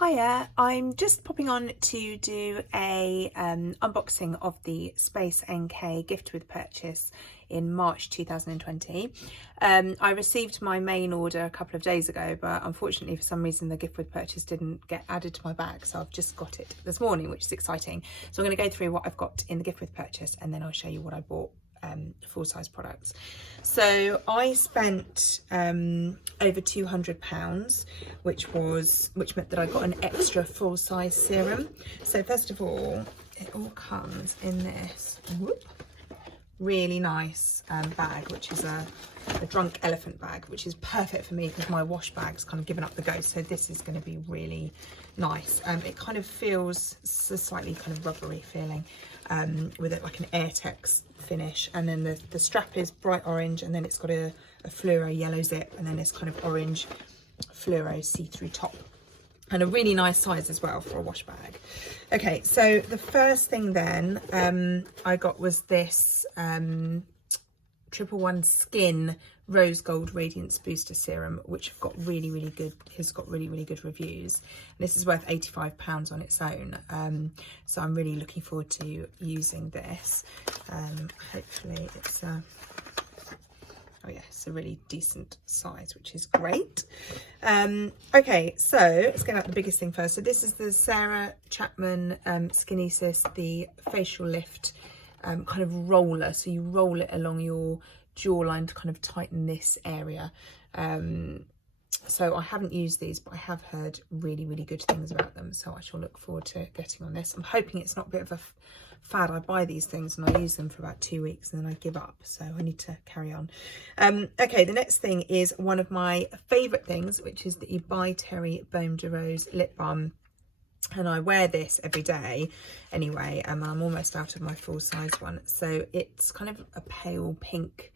Hiya, I'm just popping on to do a unboxing of the Space NK gift with purchase in March 2020. I received my main order a couple of days ago, but unfortunately for some reason the gift with purchase didn't get added to my bag, so I've just got it this morning, which is exciting. So I'm going to go through what I've got in the gift with purchase and then I'll show you what I bought. Full-size products. So I spent over £200, which meant that I got an extra full-size serum. So first of all, it all comes in this really nice bag, which is a drunk elephant bag, which is perfect for me because my wash bag's kind of given up the ghost, so this is going to be really nice. It kind of feels a slightly kind of rubbery feeling with it like an Airtex finish, and then the strap is bright orange, and then it's got a fluoro yellow zip, and then this kind of orange fluoro see-through top, and a really nice size as well for a wash bag. Okay, so the first thing then I got was this 111 Skin Rose Gold Radiance Booster Serum, which has got really good reviews. And this is worth £85 on its own, so I'm really looking forward to using this. Hopefully it's oh yeah, it's a really decent size, which is great. Okay, so let's get out the biggest thing first. So this is the Sarah Chapman Skinesis, the facial lift kind of roller. So you roll it along your jawline to kind of tighten this area. So I haven't used these, but I have heard really good things about them, so I shall look forward to getting on this. I'm hoping it's not a bit of a fad. I buy these things and I use them for about 2 weeks and then I give up, so I need to carry on. Okay, the next thing is one of my favorite things, which is the By Terry Baume de Rose lip balm. And I wear this every day anyway, and I'm almost out of my full-size one. So it's kind of a pale pink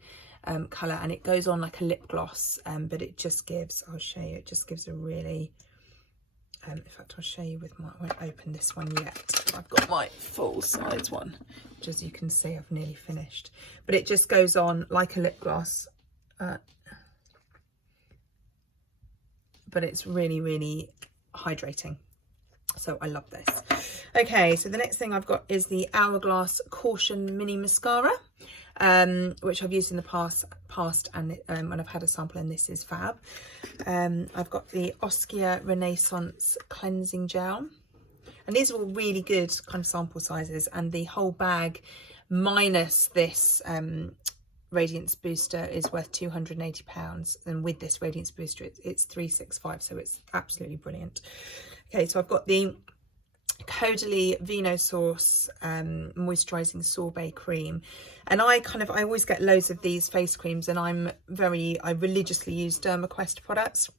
colour, and it goes on like a lip gloss, but it just gives, I'll show you, it just gives a really, in fact I'll show you with my, I won't open this one yet. I've got my full-size one, which as you can see I've nearly finished. But it just goes on like a lip gloss, but it's really hydrating. So I love this. Okay, so the next thing I've got is the Hourglass Caution Mini Mascara, which I've used in the past and I've had a sample, and this is fab. I've got the Oskia Renaissance Cleansing Gel, and these are all really good kind of sample sizes, and the whole bag minus this Radiance Booster is worth £280, and with this Radiance Booster it's £365, so it's absolutely brilliant. Okay, so I've got the Caudalie Venosource moisturising sorbet cream, and I always get loads of these face creams, and I religiously use DermaQuest products.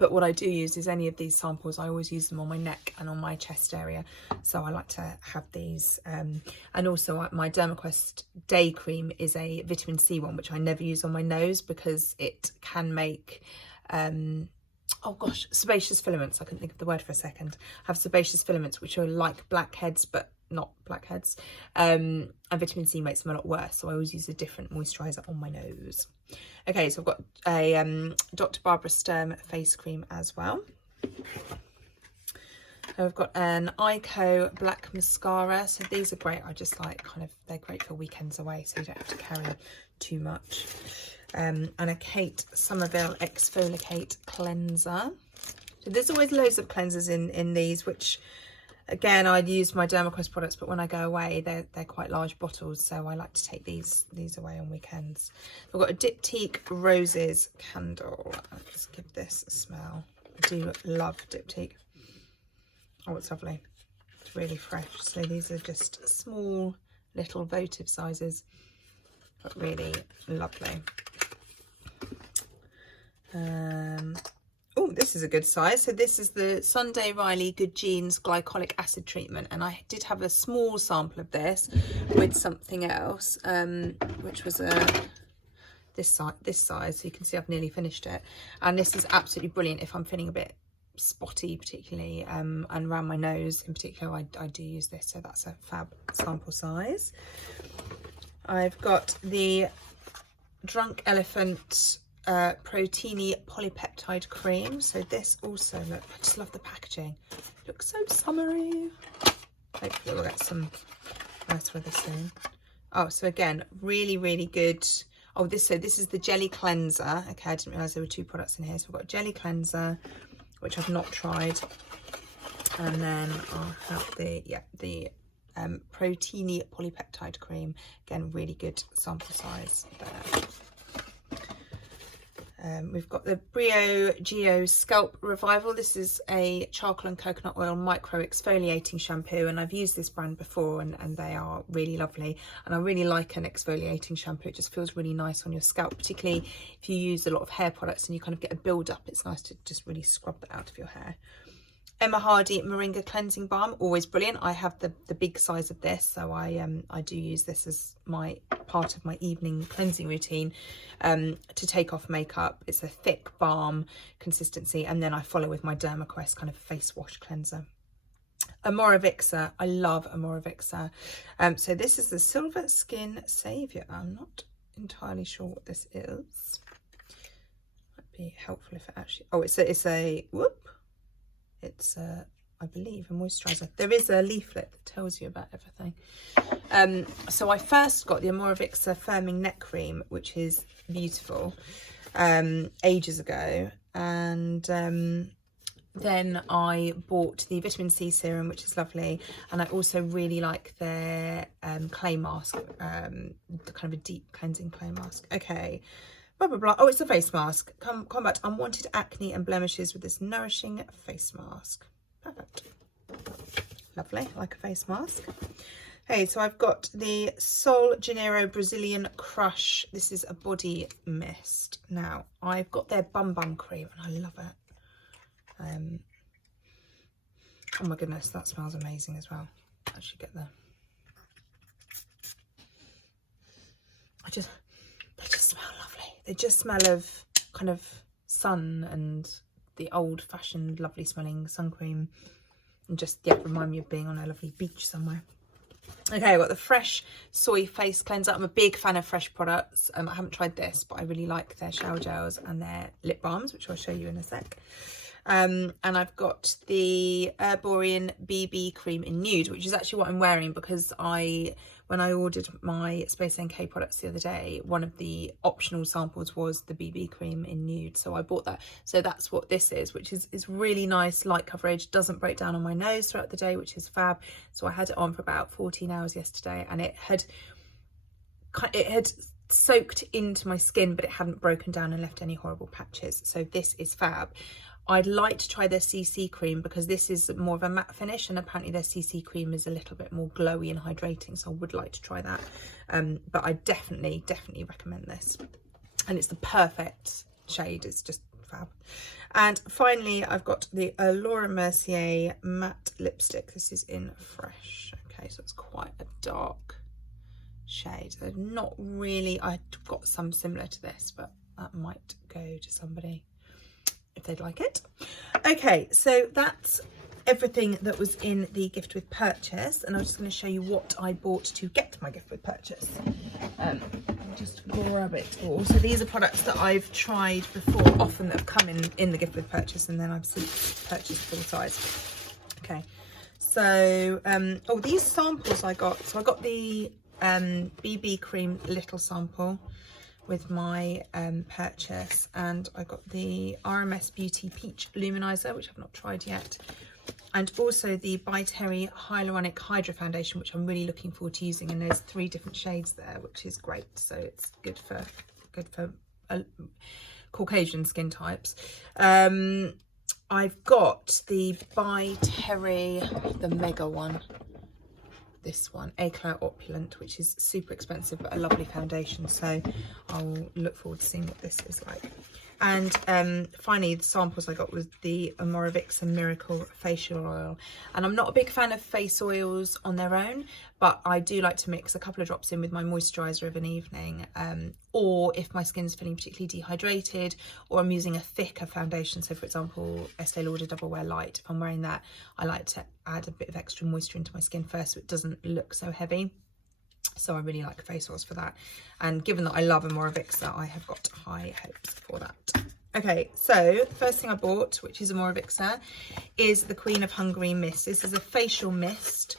But what I do use is any of these samples, I always use them on my neck and on my chest area. So I like to have these. And also my DermaQuest Day Cream is a vitamin C one, which I never use on my nose because it can make, oh gosh, sebaceous filaments. I couldn't think of the word for a second. I have sebaceous filaments, which are like blackheads, but not blackheads. And vitamin C makes them a lot worse. So I always use a different moisturiser on my nose. Okay, so I've got a Dr. Barbara Sturm face cream as well. I've got an Ico black mascara. So these are great. I just like they're great for weekends away, so you don't have to carry too much. And a Kate Somerville Exfoliate cleanser. So there's always loads of cleansers in these, which again, I'd use my DermaQuest products, but when I go away, they're quite large bottles, so I like to take these away on weekends. I've got a Diptyque Roses candle. I'll just give this a smell. I do love Diptyque. Oh, it's lovely. It's really fresh. So these are just small little votive sizes, but really lovely. Oh, this is a good size. So this is the Sunday Riley Good Genes Glycolic Acid Treatment, and I did have a small sample of this with something else, which was this size. So you can see I've nearly finished it, and this is absolutely brilliant if I'm feeling a bit spotty, particularly, and around my nose in particular. I do use this, so that's a fab sample size. I've got the Drunk Elephant Proteiny Polypeptide Cream. So this also, look, I just love the packaging. It looks so summery. Hopefully we'll get some nice weather soon. Oh, so again, really, really good. Oh, so this is the Jelly Cleanser. Okay, I didn't realise there were 2 products in here. So we've got Jelly Cleanser, which I've not tried. And then I'll have the Proteiny Polypeptide Cream. Again, really good sample size there. We've got the Brio Geo Scalp Revival. This is a charcoal and coconut oil micro exfoliating shampoo, and I've used this brand before, and they are really lovely. And I really like an exfoliating shampoo. It just feels really nice on your scalp, particularly if you use a lot of hair products and you kind of get a build up. It's nice to just really scrub that out of your hair. Emma Hardy Moringa Cleansing Balm, always brilliant. I have the big size of this, so I do use this as my part of my evening cleansing routine to take off makeup. It's a thick balm consistency, and then I follow with my DermaQuest kind of face wash cleanser. Amorovixa, I love Amorovixa. So this is the Silver Skin Saviour. I'm not entirely sure what this is. Might be helpful if it actually. Oh, it's a whoop. It's, I believe, a moisturiser. There is a leaflet that tells you about everything. So I first got the Amorovixa Firming Neck Cream, which is beautiful, ages ago. And then I bought the Vitamin C Serum, which is lovely. And I also really like their clay mask, kind of a deep cleansing clay mask. Okay. Blah, blah, blah. Oh, it's a face mask. Combat unwanted acne and blemishes with this nourishing face mask. Perfect. Lovely, like a face mask. Hey, so I've got the Sol Janeiro Brazilian Crush. This is a body mist. Now, I've got their Bum Bum Cream, and I love it. Oh my goodness, that smells amazing as well. I should get there. They just smell lovely. They just smell of kind of sun and the old-fashioned, lovely smelling sun cream, and just, yeah, remind me of being on a lovely beach somewhere. Okay, I've got the Fresh Soy Face Cleanser. I'm a big fan of Fresh products. I haven't tried this, but I really like their shower gels and their lip balms, which I'll show you in a sec. And I've got the Herborian BB Cream in Nude, which is actually what I'm wearing, because when I ordered my Space NK products the other day, one of the optional samples was the BB Cream in Nude, so I bought that. So that's what this is, which is really nice, light coverage, doesn't break down on my nose throughout the day, which is fab. So I had it on for about 14 hours yesterday, and it had soaked into my skin, but it hadn't broken down and left any horrible patches. So this is fab. I'd like to try their CC cream, because this is more of a matte finish, and apparently their CC cream is a little bit more glowy and hydrating, so I would like to try that. But I definitely recommend this, and it's the perfect shade. It's just fab. And finally, I've got the Laura Mercier matte lipstick. This is in Fresh. Okay, so it's quite a dark shade. They're not really, I've got some similar to this, but that might go to somebody if they'd like it. Okay, so that's everything that was in the gift with purchase, and I'm just going to show you what I bought to get my gift with purchase. I'll just grab it all. So these are products that I've tried before, often that have come in the gift with purchase, and then I've since purchased full size. Okay, so oh, these samples I got. So I got the BB Cream little sample with my purchase, and I got the RMS Beauty Peach Luminizer, which I've not tried yet, and also the By Terry Hyaluronic Hydra Foundation, which I'm really looking forward to using, and there's 3 different shades there, which is great. So it's good for Caucasian skin types. I've got the By Terry, the mega one, this one, Eclat Opulent, which is super expensive but a lovely foundation, so I'll look forward to seeing what this is like. And finally, the samples I got was the Amorovixa Miracle Facial Oil, and I'm not a big fan of face oils on their own, but I do like to mix a couple of drops in with my moisturiser of an evening, or if my skin's feeling particularly dehydrated, or I'm using a thicker foundation. So for example, Estee Lauder Double Wear Light, if I'm wearing that, I like to add a bit of extra moisture into my skin first so it doesn't look so heavy. So I really like face oils for that. And given that I love Amorovixa, I have got high hopes for that. Okay, so first thing I bought, which is Amorovixa, is the Queen of Hungary mist. This is a facial mist.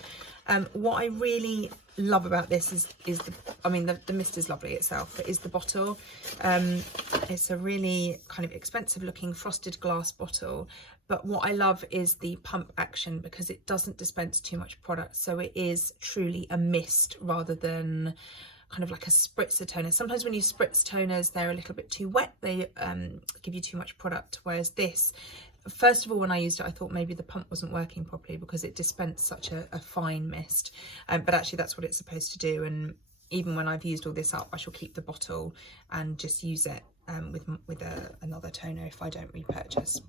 What I really love about this is the mist is lovely itself. It is the bottle. It's a really kind of expensive looking frosted glass bottle. But what I love is the pump action, because it doesn't dispense too much product. So it is truly a mist rather than kind of like a spritzer toner. Sometimes when you spritz toners, they're a little bit too wet. They give you too much product. Whereas this, first of all, when I used it, I thought maybe the pump wasn't working properly because it dispensed such a fine mist. But actually that's what it's supposed to do. And even when I've used all this up, I shall keep the bottle and just use it with another toner if I don't repurchase.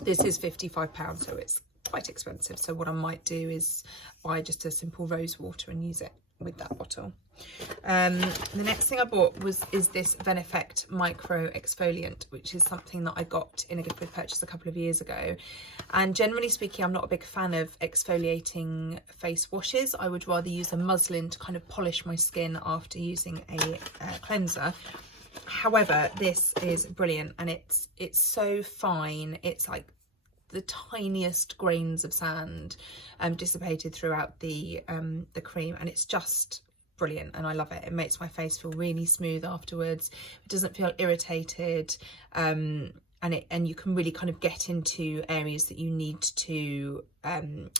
This is £55, so it's quite expensive. So what I might do is buy just a simple rose water and use it with that bottle. The next thing I bought is this Veneffect micro exfoliant, which is something that I got in a gift with purchase a couple of years ago. And generally speaking, I'm not a big fan of exfoliating face washes. I would rather use a muslin to kind of polish my skin after using a cleanser. However, this is brilliant, and it's so fine. It's like the tiniest grains of sand dissipated throughout the cream, and it's just brilliant, and I love it. It makes my face feel really smooth afterwards. It doesn't feel irritated, and you can really kind of get into areas that you need to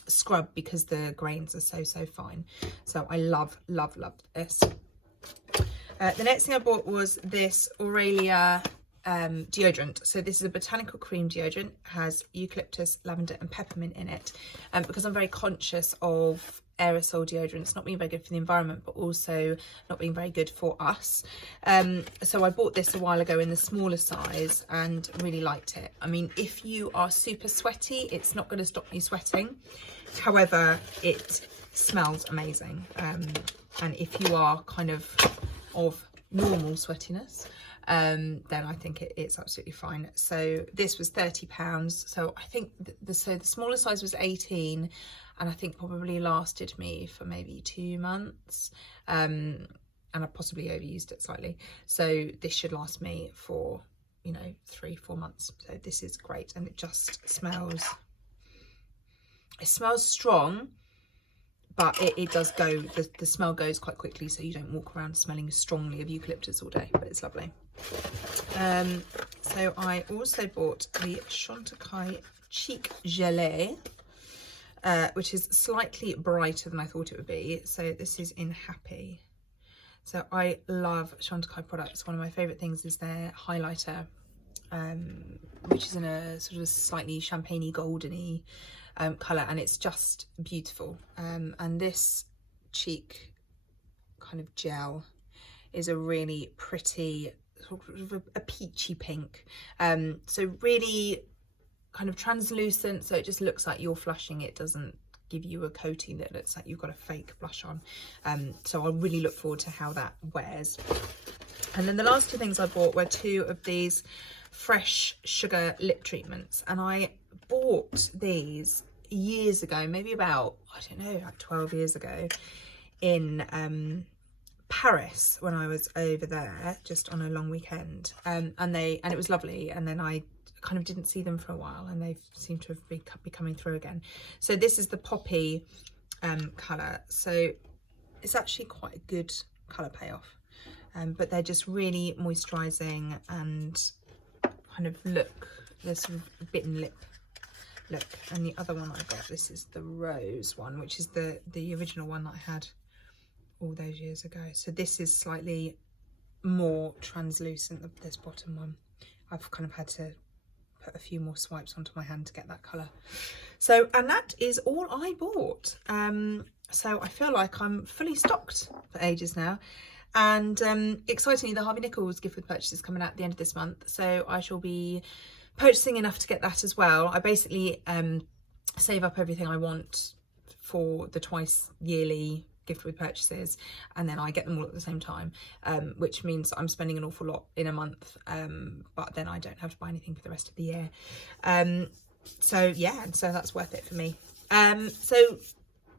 scrub because the grains are so fine. So I love this. The next thing I bought was this Aurelia deodorant. So this is a botanical cream deodorant, has eucalyptus, lavender and peppermint in it, because I'm very conscious of aerosol deodorants not being very good for the environment, but also not being very good for us. So I bought this a while ago in the smaller size and really liked it. I mean, if you are super sweaty, it's not going to stop you sweating. However, it smells amazing. And if you are kind of normal sweatiness, then I think it's absolutely fine. So this was £30. So I think the smaller size was 18, and I think probably lasted me for maybe 2 months. And I possibly overused it slightly. So this should last me for, 3-4 months. So this is great, and it just smells. It smells strong, but it does go, the smell goes quite quickly, so you don't walk around smelling strongly of eucalyptus all day, but it's lovely. So I also bought the Chantecaille Cheek Gelée, which is slightly brighter than I thought it would be. So this is in Happy. So I love Chantecaille products. One of my favourite things is their highlighter, which is in a sort of slightly champagne-y, golden-y colour, and it's just beautiful. And this cheek kind of gel is a really pretty, sort of a peachy pink. So really kind of translucent, so it just looks like you're flushing. It doesn't give you a coating that looks like you've got a fake blush on. So I really look forward to how that wears. And then the last two things I bought were 2 of these fresh sugar lip treatments, and I bought these years ago, maybe about, I don't know, like 12 years ago in Paris when I was over there just on a long weekend, and it was lovely, and then I kind of didn't see them for a while, and they seem to have be coming through again. So this is the poppy colour, so it's actually quite a good colour payoff, but they're just really moisturising and kind of look, there's sort of bitten lip look. And the other one I got, this is the rose one, which is the original one that I had all those years ago. So this is slightly more translucent than this bottom one. I've kind of had to put a few more swipes onto my hand to get that colour. So, and that is all I bought. So I feel like I'm fully stocked for ages now. And excitingly, the Harvey Nichols gift with purchase is coming out at the end of this month, so I shall be purchasing enough to get that as well. I basically save up everything I want for the twice yearly gift with purchases, and then I get them all at the same time, which means I'm spending an awful lot in a month, but then I don't have to buy anything for the rest of the year. So yeah, and so that's worth it for me. So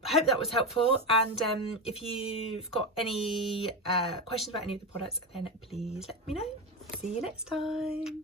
hope that was helpful, and if you've got any questions about any of the products, then please let me know. See you next time.